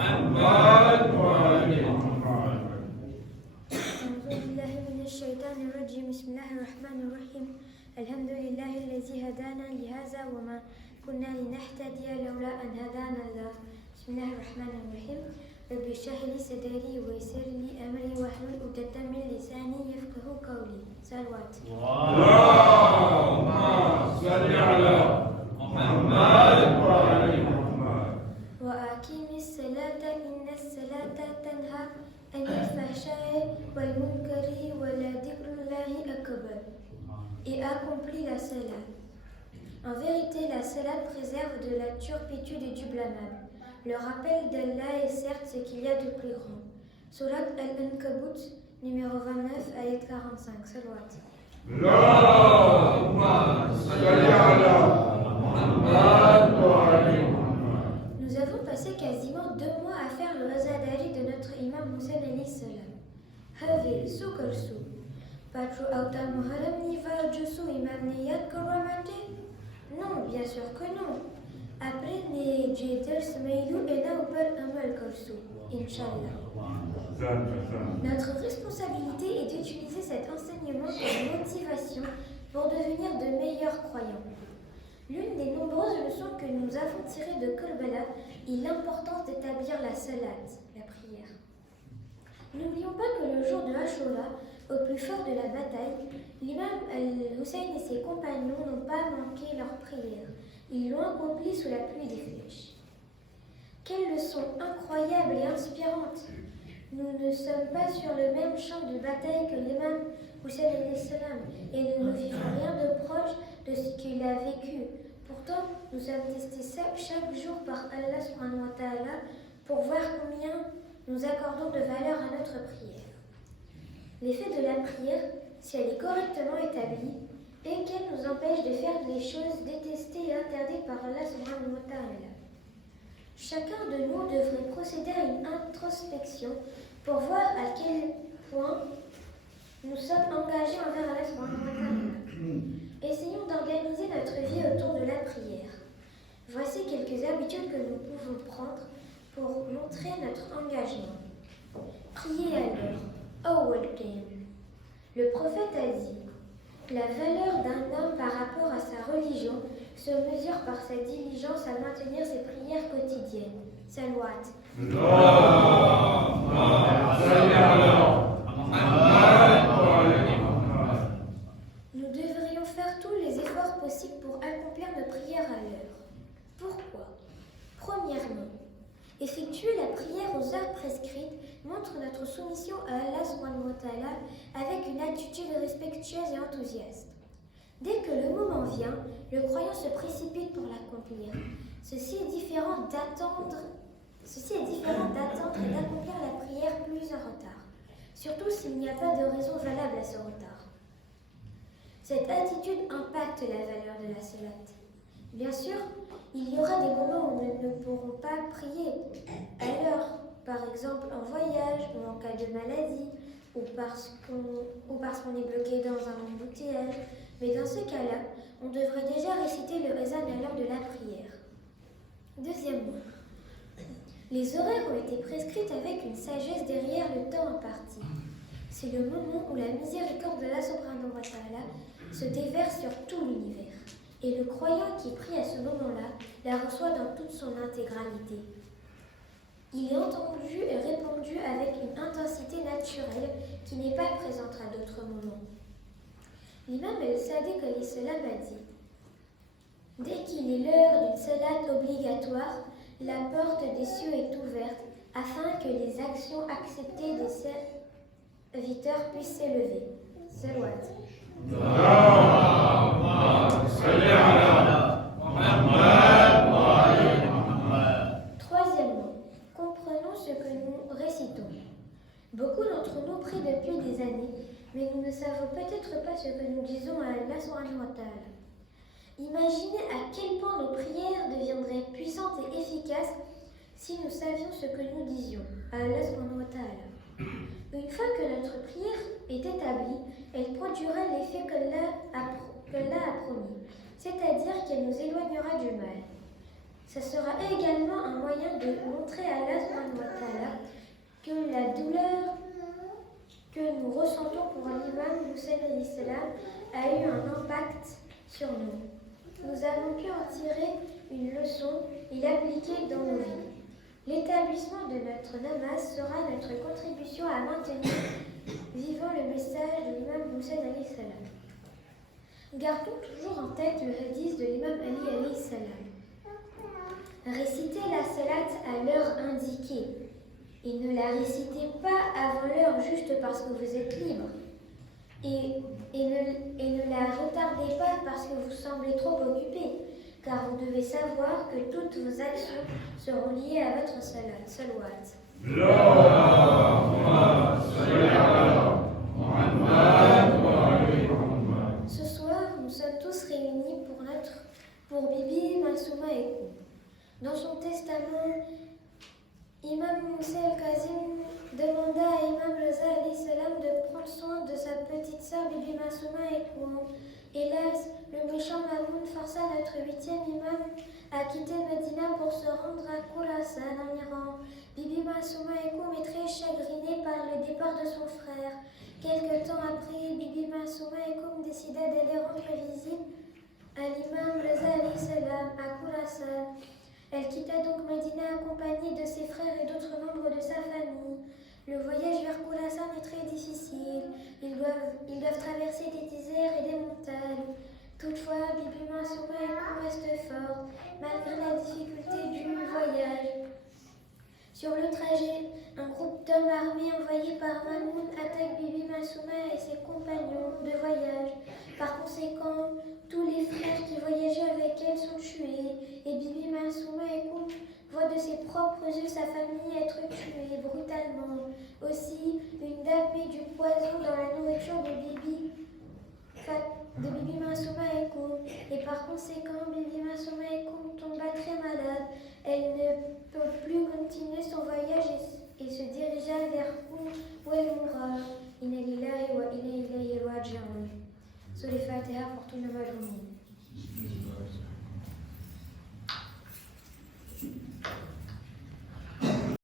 محمد وآل محمد. أعوذ بالله من الشيطان الرجيم. بسم الله الرحمن الرحيم. الحمد لله الذي هدانا لهذا وما كنا لنهتدي لولا أن هدانا الله. بسم الله الرحمن الرحيم. رب اشرح لي صدري ويسر لي أمري واحلل عقدة من لساني يفقهوا قولي. صلوات. اللهم صل على محمد وآل محمد. وأقيم الصلاة إن الصلاة تنهى عن الفحشاء والمنكر ولذكر الله أكبر. Et accomplit la salat. En vérité, la salat préserve de la turpitude et du blâmable. Le rappel d'Allah est certes ce qu'il y a de plus grand. Surat Al-Ankabut, numéro 29, ayat 45. Salawat. Allahumma salli ala Muhammad wa ali Muhammad. Nous avons passé quasiment 2 mois à faire le razadari de notre imam Hussein alayhi salam. Havil, Sukarsu. Patro Auta Muharram Niva Jusu Imam Niyat Karamate? Non, bien sûr que non. Après, les Jedel Smailou et Naupar Amal Karsu. Inch'Allah. Notre responsabilité est d'utiliser cet enseignement comme motivation pour devenir de meilleurs croyants. L'une des nombreuses leçons que nous avons tirées de Karbala est l'importance d'établir la salat, la prière. N'oublions pas que le jour de Ashura, au plus fort de la bataille, l'imam al-Hussein et ses compagnons n'ont pas manqué leur prière. Ils l'ont accompli sous la pluie des flèches. Quelle leçon incroyable et inspirante! Nous ne sommes pas sur le même champ de bataille que l'imam Hussein alayhi salam et nous ne vivons rien de proche de ce qu'il a vécu. Pourtant, nous sommes testés chaque jour par Allah subhanahu wa ta'ala pour voir combien nous accordons de valeur à notre prière. L'effet de la prière, si elle est correctement établie, et qu'elle nous empêche de faire les choses détestées et interdites par Allah subhanahu wa ta'ala. Chacun de nous devrait procéder à une introspection pour voir à quel point nous sommes engagés envers Allah subhanahu wa ta'ala. Essayons d'organiser notre vie autour de la prière. Voici quelques habitudes que nous pouvons prendre pour montrer notre engagement. Prier à l'heure. Le prophète a dit: la valeur d'un homme par rapport à sa religion se mesure par sa diligence à maintenir ses prières quotidiennes. Salawat. Nous devrions faire tous les efforts possibles pour accomplir nos prières à l'heure. Pourquoi? Premièrement, effectuer la prière aux heures prescrites montre notre soumission à Allah subhanahu wa ta'ala avec une attitude respectueuse et enthousiaste. Dès que le moment vient, le croyant se précipite pour l'accomplir. Ceci est différent d'attendre et d'accomplir la prière plus en retard, surtout s'il n'y a pas de raison valable à ce retard. Cette attitude impacte la valeur de la salat. Bien sûr, il y aura des moments où nous ne pourrons pas prier à l'heure, par exemple en voyage ou en cas de maladie, ou parce qu'on est bloqué dans un embouteillage. Mais dans ce cas-là, on devrait déjà réciter le razan à l'heure de la prière. Deuxièmement, les horaires ont été prescrites avec une sagesse derrière le temps imparti. C'est le moment où la miséricorde d'Allah subhanahu wa ta'ala se déverse sur tout l'univers. Et le croyant qui prie à ce moment-là la reçoit dans toute son intégralité. Il est entendu et répondu avec une intensité naturelle qui n'est pas présente à d'autres moments. L'imam al-Sadiq alayhi salam a dit: dès qu'il est l'heure d'une salat obligatoire, la porte des cieux est ouverte afin que les actions acceptées des serviteurs puissent s'élever. Salawat. Troisièmement, comprenons ce que nous récitons. Beaucoup d'entre nous prient depuis des années, mais nous ne savons peut-être pas ce que nous disons à Allah subhanahu wa ta'ala. Imaginez à quel point nos prières deviendraient puissantes et efficaces si nous savions ce que nous disions à Allah subhanahu wa ta'ala. Une fois que notre prière est établie, elle produira l'effet qu'Allah a promis, c'est-à-dire qu'elle nous éloignera du mal. Ce sera également un moyen de montrer à Allah subhanahu Moussa a eu un impact sur nous. Nous avons pu en tirer une leçon et l'appliquer dans nos vies. L'établissement de notre namas sera notre contribution à maintenir vivant le message de l'imam Moussa. Gardons toujours en tête le hadith de l'imam Ali. Récitez la salat à l'heure indiquée et ne la récitez pas avant l'heure juste parce que vous êtes libre. Et ne la retardez pas parce que vous semblez trop occupé, car vous devez savoir que toutes vos actions seront liées à votre salawat. Ce soir, nous sommes tous réunis pour Bibi, Massouma et Kou. Dans son testament, Imam Moussa al-Kazim demanda à Imam Reza de prendre soin de sa petite sœur Bibi Massouma et Kou. Hélas, le méchant Mamoun força notre 8e imam à quitter Medina pour se rendre à Khurasan en Iran. Bibi Massouma et Kou est très chagrinée par le départ de son frère. Quelque temps après, Bibi Massouma et Kou décida d'aller rendre visite à l'imam Reza à Khurasan. Elle quitta donc Medina accompagnée de ses frères et d'autres membres de sa famille. Le voyage vers Khurasan est très difficile. Ils doivent traverser des déserts et des montagnes. Toutefois, Bibi Massouma reste forte, malgré la difficulté du voyage. Sur le trajet, un groupe d'hommes armés envoyés par Mamoun attaque Bibi Massouma et ses compagnons de voyage. Par conséquent, tous les frères qui voyageaient avec elle sont tués et Bibi Massouma voit de ses propres yeux sa famille être tuée brutalement. Aussi, une dame met du poison dans la nourriture de Bibi Massouma et par conséquent, Bibi Massouma tomba très malade. Elle ne peut plus continuer son voyage et se dirigea vers où elle mourra. Inna lillahi wa inna ilayhi raji'un. Sur les Fatiha pour tout le monde.